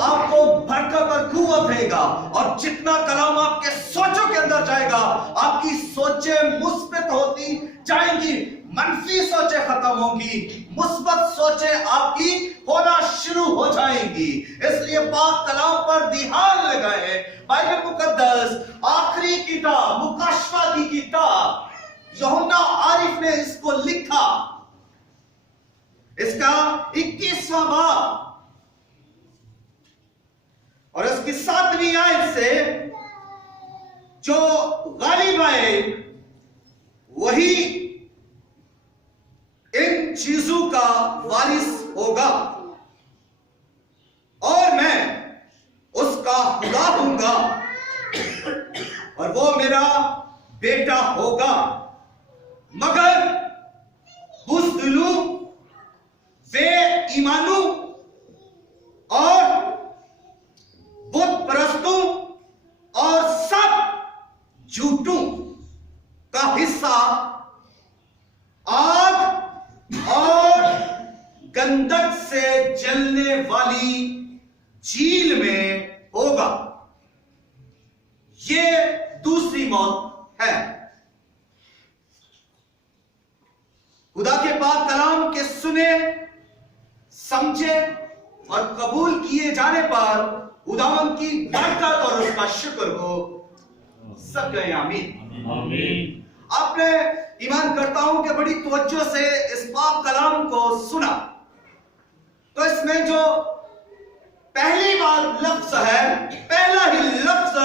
आपको बरकत और कुव्वत देगा। और जितना कलाम आपके सोचों के अंदर जाएगा, आपकी सोचें मुस्बत होती जाएंगी, मनफी सोचें खत्म होंगी, मुस्बत सोचें आपकी होना शुरू हो जाएंगी। इसलिए पाक कलाम पर ध्यान लगाए। बाइबल मुकद्दस आखिरी किताब, मुकाशफा की किताब, यूहन्ना आरिफ ने इसको लिखा। इसका 21वां बाब और इसकी 7वीं आयत से जो गालिब आए वही इन चीजों का वारिस होगा और मैं उसका खुदा हूंगा और वो मेरा बेटा होगा। मगर बुज़दिलों, बेईमानों और बुत परस्तों और सब झूठों का हिस्सा आग और गंधक से जलने वाली झील में होगा। ये दूसरी मौत है। खुदा के पाक कलाम के सुने, समझे और कबूल किए जाने पर खुदावन की बरकत और उसका शुक्र हो। सब कहें आमीन। आमीन। आपने ईमान करता हूं कि बड़ी तवज्जो से इस पाक कलाम को सुना, तो इसमें जो पहली बार लफ्ज है, पहला ही लफ्ज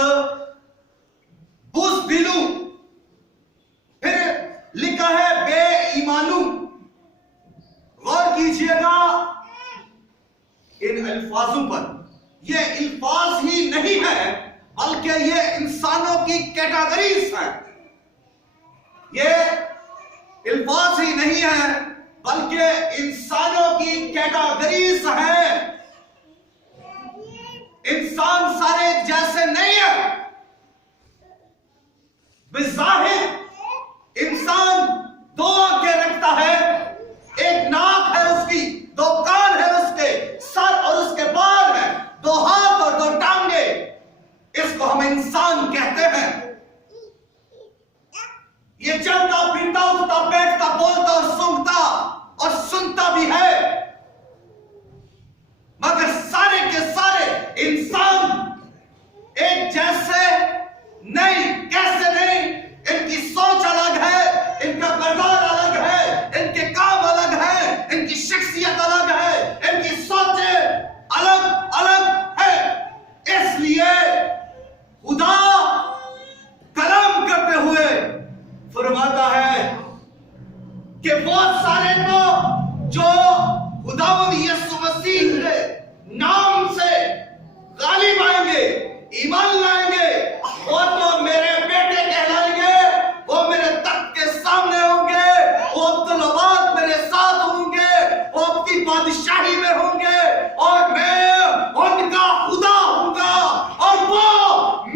बुज़दिलों, फिर लिखा है बेईमानों। गौर कीजिएगा इन अल्फाजों पर। ये अल्फाज ही नहीं है बल्कि ये इंसानों की कैटेगरीज है। ये अल्फाज ही नहीं है बल्कि इंसानों की कैटेगरीज है। इंसान सारे जैसे नहीं है। बिज़ाहिर इंसान 2 आंखें रखता है, एक नाक है उसकी, 2 कान है उसके, सर और उसके बाल है, 2 हाथ और 2 टांगे। इसको हम इंसान कहते हैं। ये चलता फिरता, उठता बैठता, बोलता और सूंघता और सुनता भी है, मगर सारे के सारे इंसान एक जैसे नहीं। कैसे नहीं? इनकी सोच अलग है, इनका किरदार अलग है, इनके काम अलग है, इनकी शख्सियत अलग है, इनकी सोचें अलग अलग है। इसलिए खुदा कलाम करते हुए फरमाता है कि बहुत सारे तो जो खुदावंद यीशु मसीह के नाम से गालिब आएंगे, ईमान लाएंगे, वो तो मेरे बेटे कहलाएंगे, वो मेरे तख्त के सामने होंगे, वो अब्दुल्लाबाद मेरे साथ होंगे, वो आपकी बादशाही में होंगे और मैं उनका खुदा होऊंगा और वो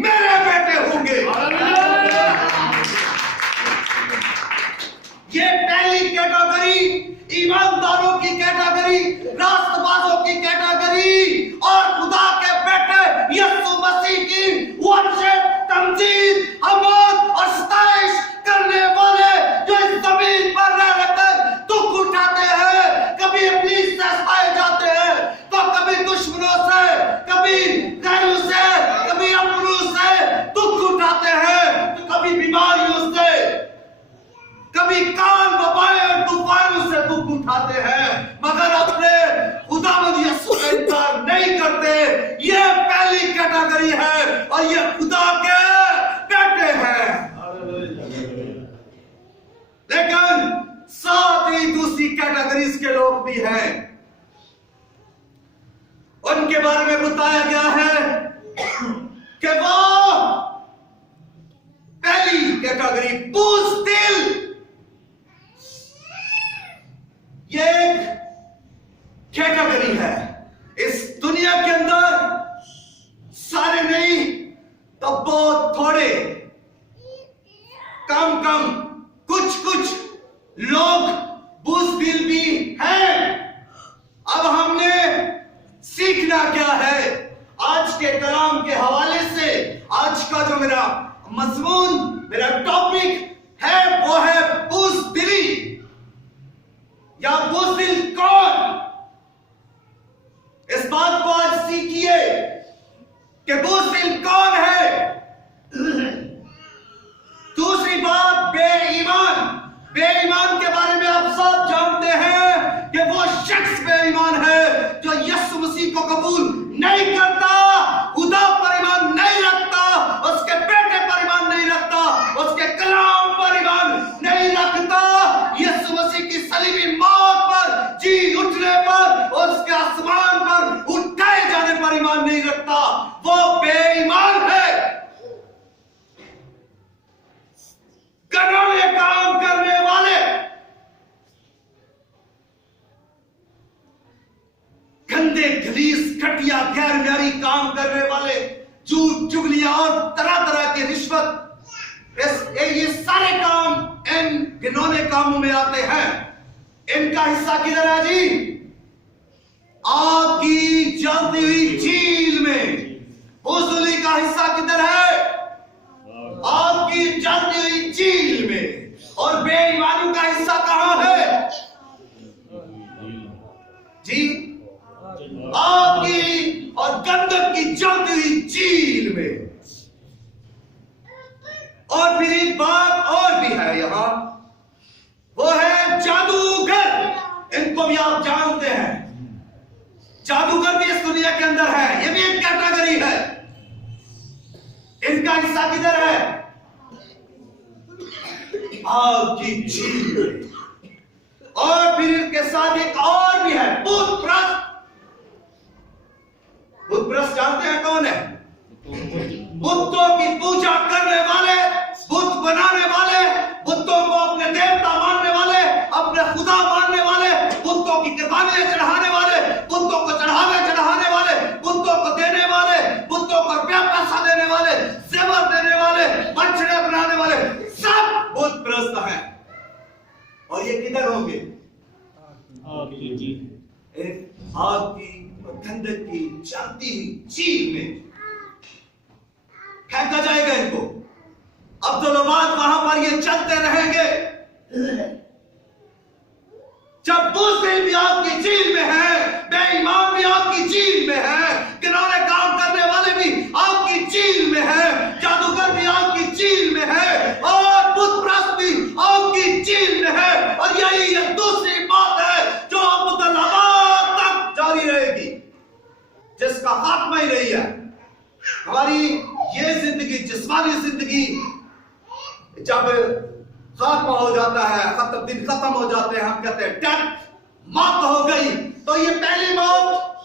मेरे बेटे होंगे। ये पहली कैटेगरी ईमानदारों की कैटेगरी, रास्तबाजों की कैटेगरी और खुदा के बेटे यीशु मसीह की वर्शिप, तमजीद, हम्द और सताइश करने वाले जो इस जमीन पर रहकर दुख उठाते हैं। कभी इब्लीस से सताए जाते हैं, तो कभी दुश्मनों से, कभी गैरों से, कभी अपनों से दुख उठाते हैं, तो कभी बीमारियों से, कभी कान वबाएं और तूफानों से दुख उठाते हैं, मगर अपने खुदावंद यीशु का इनकार नहीं करते। ये पहली कैटेगरी है और ये खुदा के बेटे हैं। लेकिन साथ ही दूसरी कैटेगरीज के लोग भी हैं। उनके बारे में बताया गया है कि वो पहली कैटेगरी बुज़दिल, ये एक कैटेगरी है। इस दुनिया के अंदर सारे नहीं तो बहुत थोड़े, कम कम कुछ कुछ लोग बुज़दिल भी हैं। अब हमने सीखना क्या है? आज के कलाम के हवाले से आज का जो मेरा मजमून, मेरा टॉपिक है, वो है बुज़दिली या बुज़दिल कौन। इस बात को आज सीखिए कि बुज़दिल कौन है। दूसरी बात, बेईमान। बेईमान के बारे में आप सब जानते हैं कि वो शख्स बेईमान है जो यीशु मसीह को कबूल नहीं करता, खुदा पर ईमान नहीं रखता, उसके बेटे पर ईमान नहीं रखता, उसके कलाम पर ईमान नहीं रखता, यीशु मसीह की सलीबी मौत पर, जी उठने पर, उसके आसमान पर उठाए जाने पर ईमान नहीं रखता। वो बेईमान है। घिनौने काम करने वाले, गंदे गलीस घटिया गैर न्यारी काम करने वाले, झूठ चुगलियां और तरह तरह के रिश्वत, ये सारे काम इन घिनौने कामों में आते हैं। इनका हिस्सा किधर है जी? आग की जलती हुई झील में। बुज़दिली का हिस्सा किधर है? आग की जलती हुई झील में। और बेईमानों का हिस्सा कहां है जी? आग की और गंधक की जलती हुई झील में। और फिर एक बात और भी है यहां, वो है जादूगर। इनको भी आप जानते हैं, जादूगर भी इस दुनिया के अंदर है, ये भी एक कैटेगरी है। इनका हिस्सा किधर है? आग की झील में। और फिर इनके साथ एक और भी है, बुत प्रस्त। बुत प्रस्त जानते हैं कौन है? बुतों की पूजा करने वाले, बुत बनाने वाले, बुतों को अपने देवता मानने वाले, अपने खुदा मानने वाले, बुतों की कुर्बानियां चढ़ाने वाले, बुतों को चढ़ाने वाले, बुतों को देने वाले, बुतों को पैसा देने वाले, जेवर देने वाले, बछड़े बनाने वाले, सब बुत प्रस्त हैं। और ये किधर होंगे? आग की और गंधक की जलती झील में फेंका जाएगा इनको। अब्दुल्लाबाद वहां पर ये चलते रहेंगे। जब बुज़दिल भी आग की झील में है, बेईमान भी आग की झील में है, घिनौने काम करने वाले भी आग की झील में है, जादूगर भी आग की झील में है, और बुत प्रस्त भी आग की झील में है। और यही एक दूसरी बात है जो अब्दुल्लाबाद तक जारी रहेगी, जिसका खात्मा ही नहीं है। हमारी ये जिंदगी, जिस्मानी जिंदगी, जब खात्मा हो जाता है, दिन खत्म हो जाते हैं, हम कहते हैं डेथ, मौत हो गई, तो ये पहली मौत